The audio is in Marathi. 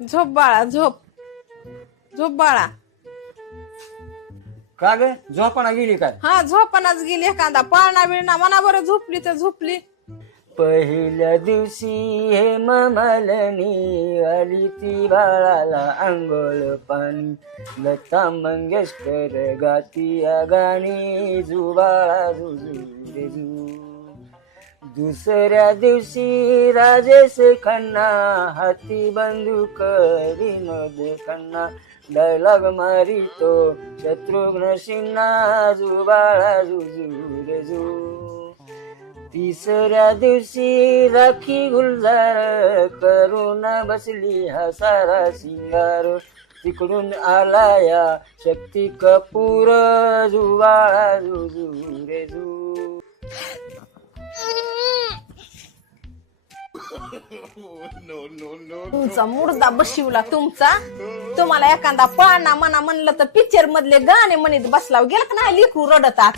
झोप बाळा झोप. झोप बाळा. का ग झोपाना गेली काय? हा झोपणाच गेली. एखादा पाळणा बिळणा मना बरं झोपली तर झोपली. पहिल्या दिवशी हे मामालनी आली ती बाळाला आंघोळ पाणी. लता मंगेशकर गाती या गाणी जुबाळा जुजू रे जू. दुसऱ्या दिवशी राजेश खन्ना हाती बंदूक विनोद खन्ना डायलॉग मारितो शत्रुघ्न सिन्हा जुबाळा जुजू रे जू. तिसऱ्या दिवशी राखी गुलजार करून बसली हा सारा सिंगार. तिकडून आला या शक्ती कपूर जुबाळा जुजू रे जू. तुमचा मुर्दा बशिवला तुमचा. तुम्हाला एखादा पाळणा मना म्हणलं तर पिक्चर मधले गाणे म्हणत बसला. गेला का नाही लिखू रडतात.